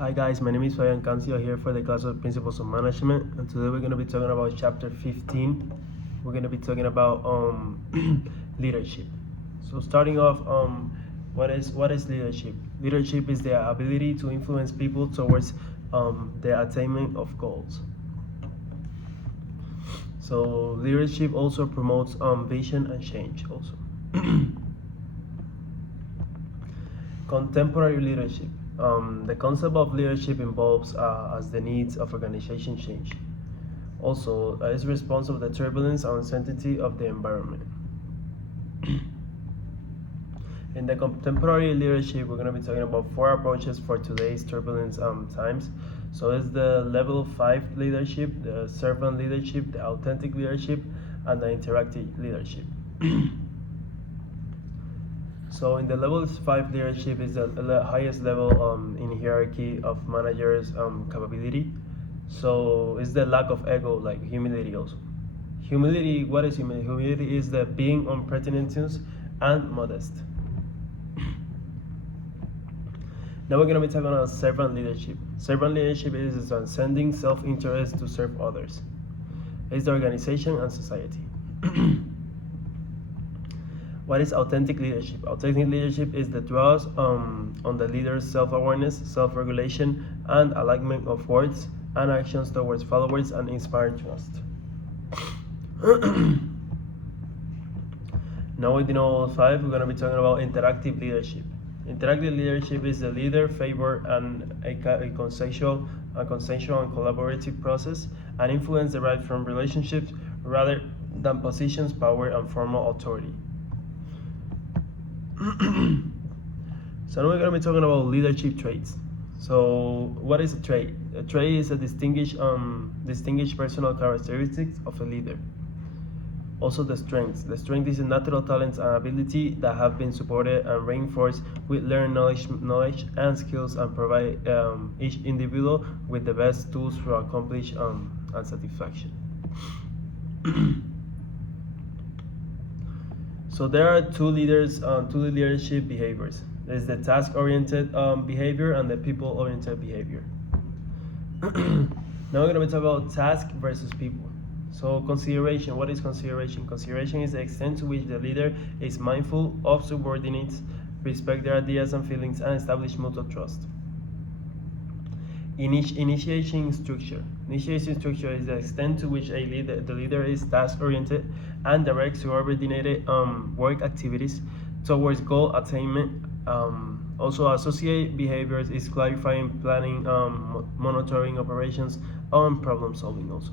Hi guys, my name is Fabian Cancio here for the class of Principles of Management, and today we're going to be talking about chapter 15. We're going to be talking about leadership. So starting off, what is leadership? Leadership is the ability to influence people towards the attainment of goals. So leadership also promotes vision and change also. Contemporary leadership. The concept of leadership involves as the needs of organization change. Also, is responsible for the turbulence and uncertainty of the environment. In the contemporary leadership, we're going to be talking about 4 approaches for today's turbulence times. So it's the level 5 leadership, the servant leadership, the authentic leadership, and the interactive leadership. So in the level 5 leadership is the highest level in hierarchy of managers' capability. So it's the lack of ego, like humility also. Humility, what is humility? Humility is the being unpretentious and modest. Now we're going to be talking about servant leadership. Servant leadership is transcending self-interest to serve others. It's the organization and society. What is authentic leadership? Authentic leadership is the draws on the leader's self-awareness, self-regulation, and alignment of words and actions towards followers and inspire trust. Now with the level 5, we're going to be talking about interactive leadership. Interactive leadership is the leader favor and a consensual and collaborative process and influence derived from relationships rather than positions, power, and formal authority. So now we're going to be talking about leadership traits. So what is a trait? A trait is a distinguished personal characteristics of a leader. Also the strengths. The strength is a natural talents and ability that have been supported and reinforced with learned knowledge and skills and provide each individual with the best tools for accomplish and satisfaction. So there are two leadership behaviors. There's the task-oriented behavior and the people-oriented behavior. Now we're going to be talking about task versus people. So consideration, what is consideration? Consideration is the extent to which the leader is mindful of subordinates, respect their ideas and feelings, and establish mutual trust. Initiation structure. Initiation structure is the extent to which the leader is task-oriented and directs subordinated work activities towards goal attainment. Also, associate behaviors is clarifying, planning, monitoring operations, and problem solving also.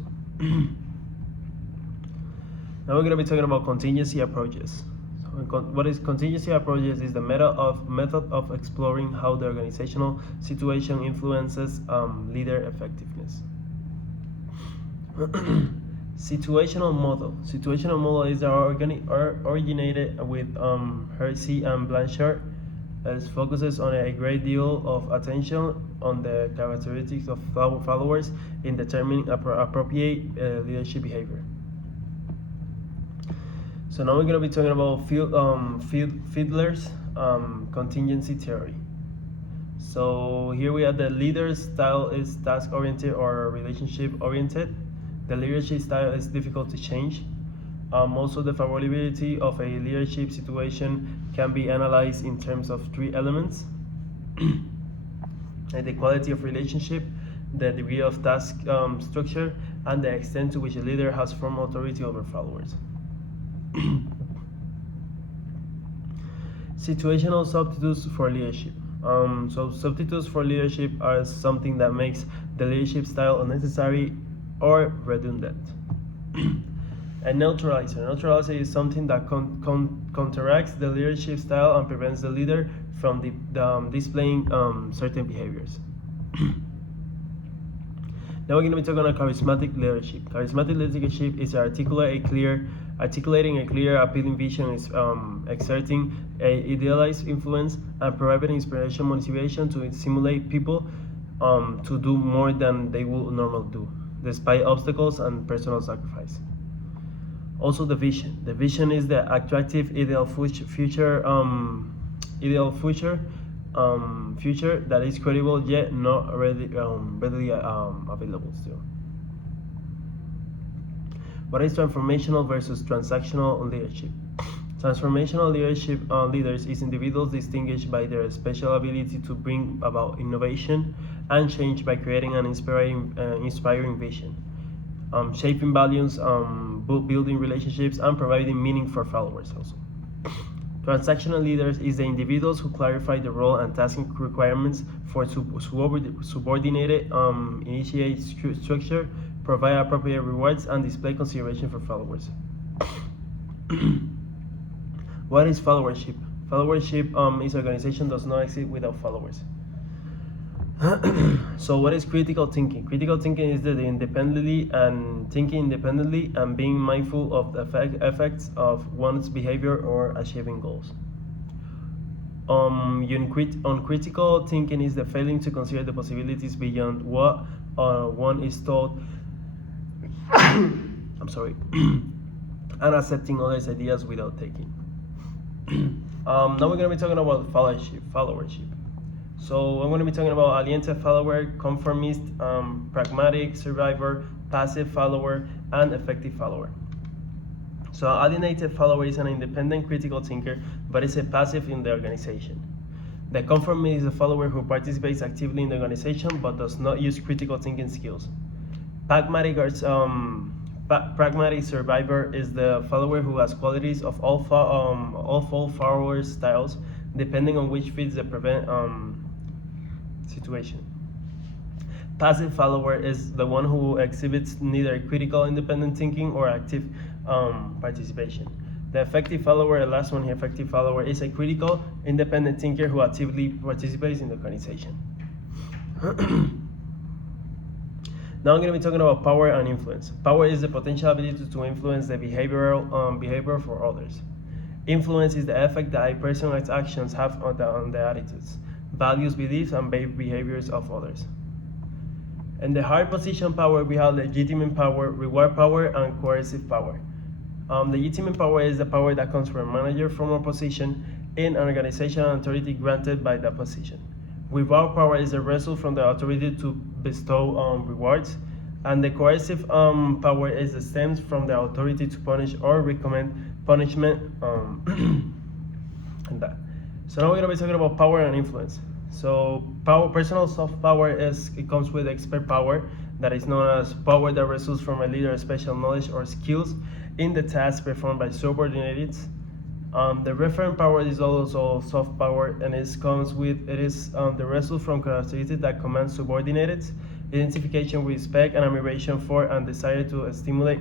Now we're going to be talking about contingency approaches. So what is contingency approaches is the method of exploring how the organizational situation influences leader effectiveness. Situational model. Situational model is originated with Hersey and Blanchard. It focuses on a great deal of attention on the characteristics of followers in determining appropriate leadership behavior. So now we're going to be talking about Fiedler's contingency theory. So here we have the leader's style is task-oriented or relationship-oriented. The leadership style is difficult to change. Also, the favorability of a leadership situation can be analyzed in terms of 3 elements: the quality of relationship, the degree of task structure, and the extent to which a leader has formal authority over followers. Situational substitutes for leadership. So substitutes for leadership are something that makes the leadership style unnecessary or redundant. A neutralizer. Neutralizer is something that counteracts the leadership style and prevents the leader from displaying certain behaviors. Now we're going to be talking about charismatic leadership. Charismatic leadership is articulating a clear, appealing vision, is exerting a idealized influence and providing inspiration, motivation to stimulate people to do more than they would normally do, despite obstacles and personal sacrifice. Also the vision. The vision is the attractive ideal future future that is credible yet not readily available still. What is transformational versus transactional leadership? Transformational leadership leaders is individuals distinguished by their special ability to bring about innovation and change by creating an inspiring vision, shaping values, building relationships, and providing meaning for followers also. Transactional leaders is the individuals who clarify the role and task requirements for subordinated, initiate structure, provide appropriate rewards, and display consideration for followers. What is followership? Followership is organization does not exist without followers. So what is critical thinking? Critical thinking is that thinking independently and being mindful of the effects of one's behavior or achieving goals. Uncritical thinking is the failing to consider the possibilities beyond what one is told. I'm sorry. And accepting others' ideas without taking. Now we're going to be talking about followership. So I'm going to be talking about alienated follower, conformist, pragmatic survivor, passive follower, and effective follower. So alienated follower is an independent critical thinker, but is a passive in the organization. The conformist is a follower who participates actively in the organization but does not use critical thinking skills. Pragmatic survivor is the follower who has qualities of all follower styles, depending on which fits the situation. Passive follower is the one who exhibits neither critical independent thinking or active participation. The effective follower, the last one here, effective follower, is a critical independent thinker who actively participates in the organization. Now I'm going to be talking about power and influence. Power is the potential ability to influence the behavior for others. Influence is the effect that a person's actions have on the attitudes, values, beliefs, and behaviors of others. In the higher position power, we have legitimate power, reward power, and coercive power. Legitimate power is the power that comes from a manager from a position in an organization and authority granted by that position. Reward power is the result from the authority to bestow rewards, and the coercive power is the stems from the authority to punish or recommend punishment. And that. So now we're going to be talking about power and influence. So personal soft power comes with expert power, that is known as power that results from a leader's special knowledge or skills in the task performed by subordinates. The referent power is also soft power, and it is the result from characteristics that command subordinates, identification with respect and admiration for, and desire to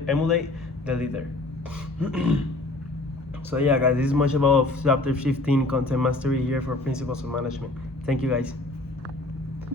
emulate the leader. So yeah, guys, this is much about chapter 15, content mastery, here for principles of management. Thank you, guys.